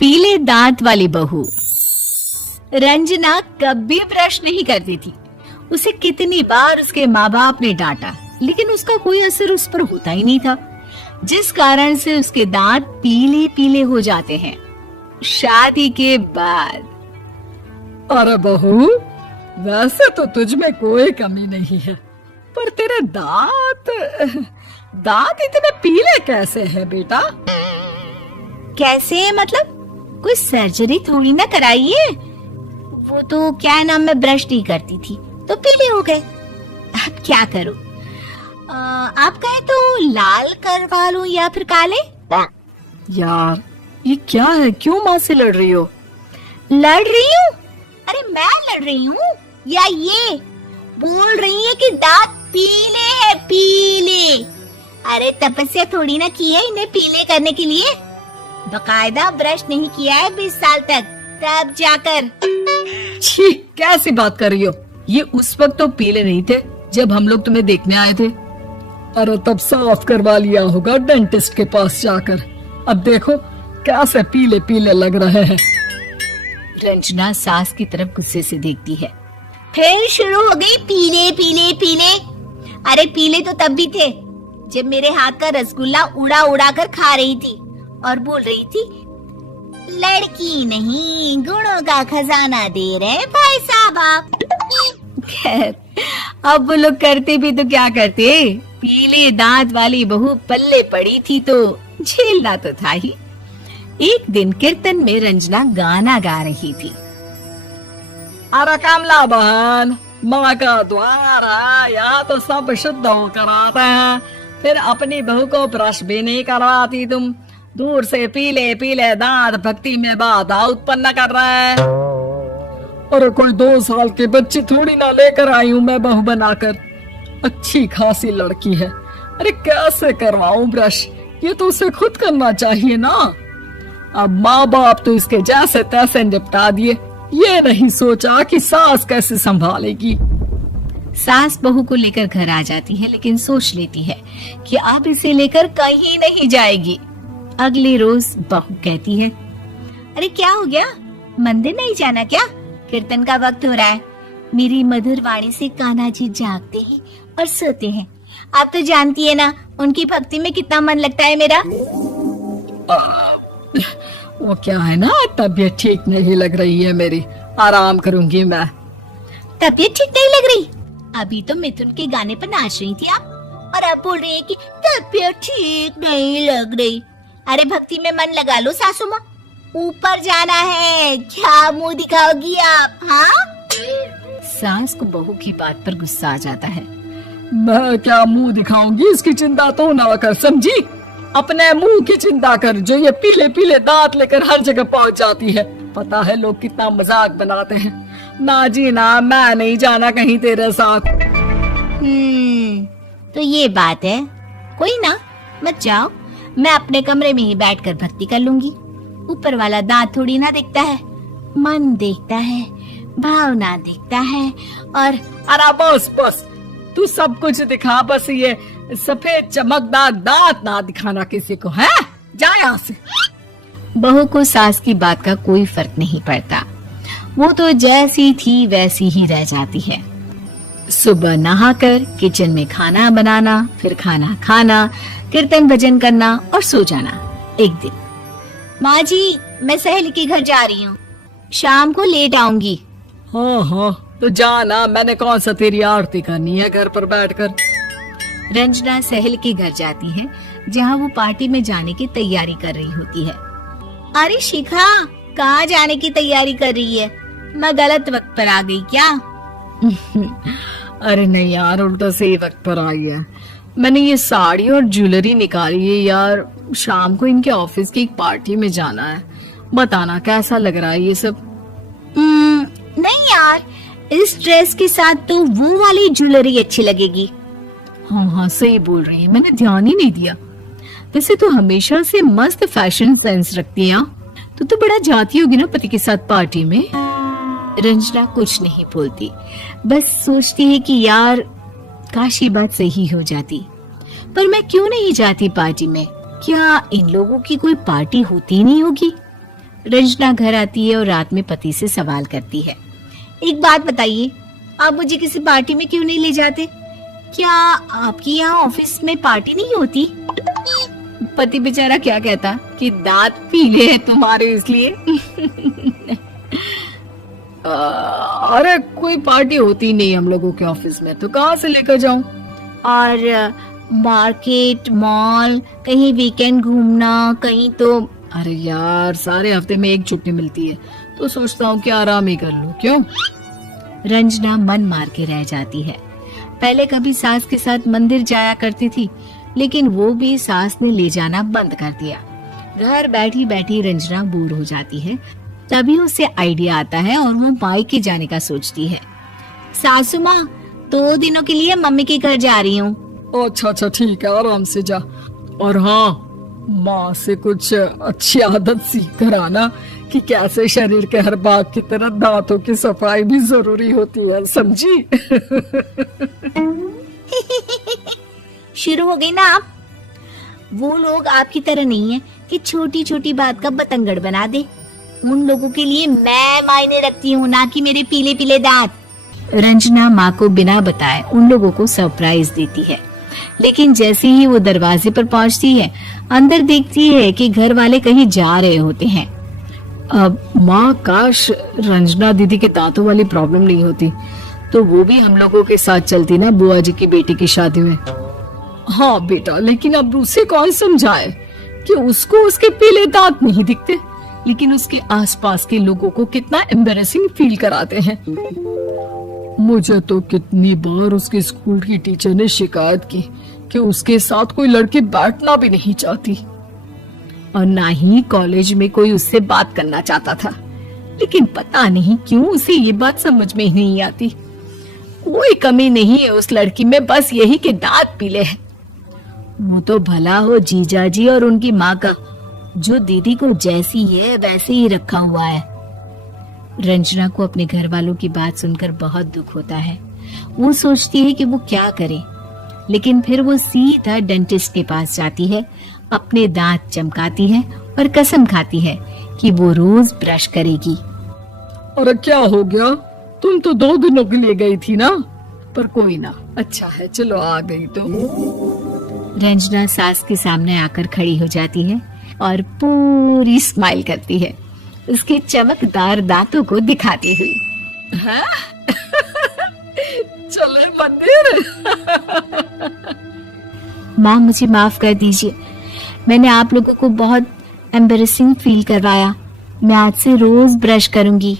पीले दांत वाली बहू। रंजना कभी ब्रश नहीं करती थी। उसे कितनी बार उसके माँ बाप ने डांटा, लेकिन उसका कोई असर उस पर होता ही नहीं था, जिस कारण से उसके दांत पीले पीले हो जाते हैं। शादी के बाद। अरे बहू, वैसे तो तुझ में कोई कमी नहीं है, पर तेरे दांत इतने पीले कैसे हैं बेटा? कैसे मतलब? कोई सर्जरी थोड़ी ना कराई है। वो तो क्या नाम, मैं ब्रश नहीं करती थी तो पीले हो गए। अब क्या करूं? आप कहे तो लाल करवा लूं या फिर काले? यार ये क्या है, क्यों माँ से लड़ रही हो? लड़ रही हूँ? अरे मैं लड़ रही हूँ या ये बोल रही है कि दांत पीले है, पीले। अरे तपस्या थोड़ी ना की है इन्हें पीले करने के लिए। बकायदा ब्रश नहीं किया है 20 साल तक, तब जाकर। छी, कैसी बात कर रही हो? ये उस वक्त तो पीले नहीं थे जब हम लोग तुम्हें देखने आए थे। अरे तब साफ करवा लिया होगा डेंटिस्ट के पास जाकर। अब देखो कैसे पीले पीले लग रहे हैं। रंजना सास की तरफ गुस्से से देखती है। फिर शुरू हो गई पीले पीले पीले। अरे पीले तो तब भी थे जब मेरे हाथ का रसगुल्ला उड़ा उड़ा कर खा रही थी और बोल रही थी, लड़की नहीं गुणों का खजाना दे रहे भाई साहब आप। खैर, अब वो लोग करते भी तो क्या करते, पीले दांत वाली बहू पल्ले पड़ी थी तो झेलना तो था ही। एक दिन कीर्तन में रंजना गाना गा रही थी। अरे कमला बहन, माँ का द्वार है, यहाँ तो सब शुद्ध होकर आते हैं, फिर अपनी बहू को ब्रश भी नहीं करवाती तुम। दूर से पीले पीले दांत भक्ति में बाधा उत्पन्न कर रहे हैं। अरे कोई 2 साल के बच्ची थोड़ी ना लेकर आई हूँ मैं बहू बनाकर। अच्छी खासी लड़की है, अरे कैसे करवाऊं ब्रश? ये तो उसे खुद करना चाहिए ना। अब माँ बाप तो इसके जैसे तैसे निपटा दिए, ये नहीं सोचा कि सास कैसे संभालेगी। सास बहू को लेकर घर आ जाती है, लेकिन सोच लेती है कि अब इसे लेकर कहीं नहीं जाएगी। अगले रोज बहू कहती है, अरे क्या हो गया, मंदिर नहीं जाना क्या? कीर्तन का वक्त हो रहा है। मेरी मधुर वाणी से कान्हा जी जागते हैं और सोते हैं। आप तो जानती है ना उनकी भक्ति में कितना मन लगता है मेरा। वो क्या है ना, तबीयत ठीक नहीं लग रही है मेरी, आराम करूंगी मैं। तबीयत ठीक नहीं लग रही? अभी तो मिथुन के गाने पर नाच रही थी आप, और अब बोल रही है कि तबीयत ठीक नहीं लग रही। अरे भक्ति में मन लगा लो सासू माँ, ऊपर जाना है, क्या मुंह दिखाओगी आप? हाँ? सास को बहू की बात पर गुस्सा आ जाता है। मैं क्या मुंह दिखाऊंगी, इसकी चिंता तो ना कर, समझी? अपने मुंह की चिंता कर, जो ये पीले पीले दांत लेकर हर जगह पहुंच जाती है। पता है लोग कितना मजाक बनाते हैं। ना जी ना, मैं नहीं जाना कहीं तेरे साथ। तो ये बात है। कोई ना, मत जाओ, मैं अपने कमरे में ही बैठकर भक्ति कर लूंगी। ऊपर वाला दांत थोड़ी ना देखता है, मन देखता है, भावना देखता है। और अरे बस बस, तू सब कुछ दिखा, बस ये सफेद चमकदार दांत ना दिखाना किसी को, है? जा यहाँ से। बहू को सास की बात का कोई फर्क नहीं पड़ता। वो तो जैसी थी वैसी ही रह जाती है। सुबह नहाकर किचन में खाना बनाना, फिर खाना खाना, कीर्तन भजन करना और सो जाना। एक दिन, माँ जी मैं सहेली के घर जा रही हूँ, शाम को लेट आऊंगी। हाँ हाँ, तो जाना, मैंने कौन सा तेरी आरती करनी है घर पर बैठकर। रंजना सहेली के घर जाती है, जहाँ वो पार्टी में जाने की तैयारी कर रही होती है। अरे शिखा, कहाँ जाने की तैयारी कर रही है? मैं गलत वक्त पर आ गई क्या? अरे नहीं यार, उल्टा सही वक्त पर आई है। मैंने ये साड़ी और ज्वेलरी निकाली है यार, शाम को इनके ऑफिस की एक पार्टी में जाना है। बताना कैसा लग रहा है ये सब? नहीं यार, इस ड्रेस के साथ तो वो वाली ज्वेलरी अच्छी लगेगी। हाँ हाँ सही बोल रही है, मैंने ध्यान ही नहीं दिया। वैसे तो हमेशा से मस्त फैशन सेंस रखती है। तो बड़ा जाती होगी ना पति के साथ पार्टी में। रंजना कुछ नहीं बोलती, बस सोचती है कि यार काश ये बात सही हो जाती। पर मैं क्यों नहीं जाती पार्टी में? क्या इन लोगों की कोई पार्टी होती नहीं होगी? रंजना घर आती है और रात में पति से सवाल करती है, एक बात बताइए, आप मुझे किसी पार्टी में क्यों नहीं ले जाते? क्या आपकी यहाँ ऑफिस में पार्टी नहीं होती? पति बेचारा क्या कहता कि दांत पीले हैं तुम्हारे इसलिए। अरे कोई पार्टी होती नहीं हम लोगों के ऑफिस में, तो कहाँ से लेकर जाऊं? और मार्केट, मॉल, कहीं वीकेंड घूमना, कहीं तो। अरे यार, सारे हफ्ते में एक छुट्टी मिलती है, तो सोचता हूँ कि आराम ही कर लूं। क्यों? रंजना मन मार के रह जाती है। पहले कभी सास के साथ मंदिर जाया करती थी, लेकिन वो भी सास ने ले जाना बंद कर दिया। घर बैठी बैठी रंजना बोर हो जाती है। तभी उसे आइडिया आता है और वो मायके जाने का सोचती है। सासू माँ, 2 दिनों के लिए मम्मी के घर जा रही हूँ। अच्छा ठीक है, आराम से जा। और हाँ, माँ से कुछ अच्छी आदत सीख कर आना कि कैसे शरीर के हर भाग की तरह दांतों की सफाई भी जरूरी होती है, समझी? शुरू हो गई ना आप? वो लोग आपकी तरह नहीं है कि छोटी छोटी बात का बतंगड़ बना दे। उन लोगों के लिए मैं मायने रखती हूँ, ना कि मेरे पीले पीले दांत। रंजना माँ को बिना बताए उन लोगों को सरप्राइज देती है, लेकिन जैसे ही वो दरवाजे पर पहुंचती है, अंदर देखती है कि घर वाले कहीं जा रहे होते हैं। अब माँ, काश रंजना दीदी के दांतों वाली प्रॉब्लम नहीं होती, तो वो भी हम लोगों के साथ चलती ना बुआ जी की बेटी की शादी में। हाँ बेटा, लेकिन अब उसे कौन समझाए कि उसको उसके पीले दांत नहीं दिखते, लेकिन उसके आसपास के लोगों को कितना एम्बैरेसिंग फील कराते हैं। मुझे तो कितनी बार उसके स्कूल की टीचर ने शिकायत की कि उसके साथ कोई लड़की बैठना भी नहीं चाहती, और ना ही कॉलेज में कोई उससे बात करना चाहता था। लेकिन पता नहीं क्यों उसे ये बात समझ में ही नहीं आती। कोई कमी नहीं है उस लड़की में, बस यही कि दांत पीले हैं। वो तो भला हो जीजा जी और उनकी माँ का, जो दीदी को जैसी है वैसे ही रखा हुआ है। रंजना को अपने घर वालों की बात सुनकर बहुत दुख होता है। वो सोचती है कि वो क्या करे, लेकिन फिर वो सीधा डेंटिस्ट के पास जाती है, अपने दांत चमकाती है और कसम खाती है कि वो रोज ब्रश करेगी। अरे क्या हो गया? तुम तो 2 दिनों के लिए गई थी ना, पर कोई ना, अच्छा है, चलो आ गई तो। रंजना सास के सामने आकर खड़ी हो जाती है और पूरी स्माइल करती है, उसके चमकदार दांतों को दिखाती हुई। हैं? चले मंदिर? माँ, मुझे माफ कर दीजिए, मैंने आप लोगों को बहुत एम्बैरेसिंग फील करवाया। मैं आज से रोज ब्रश करूंगी।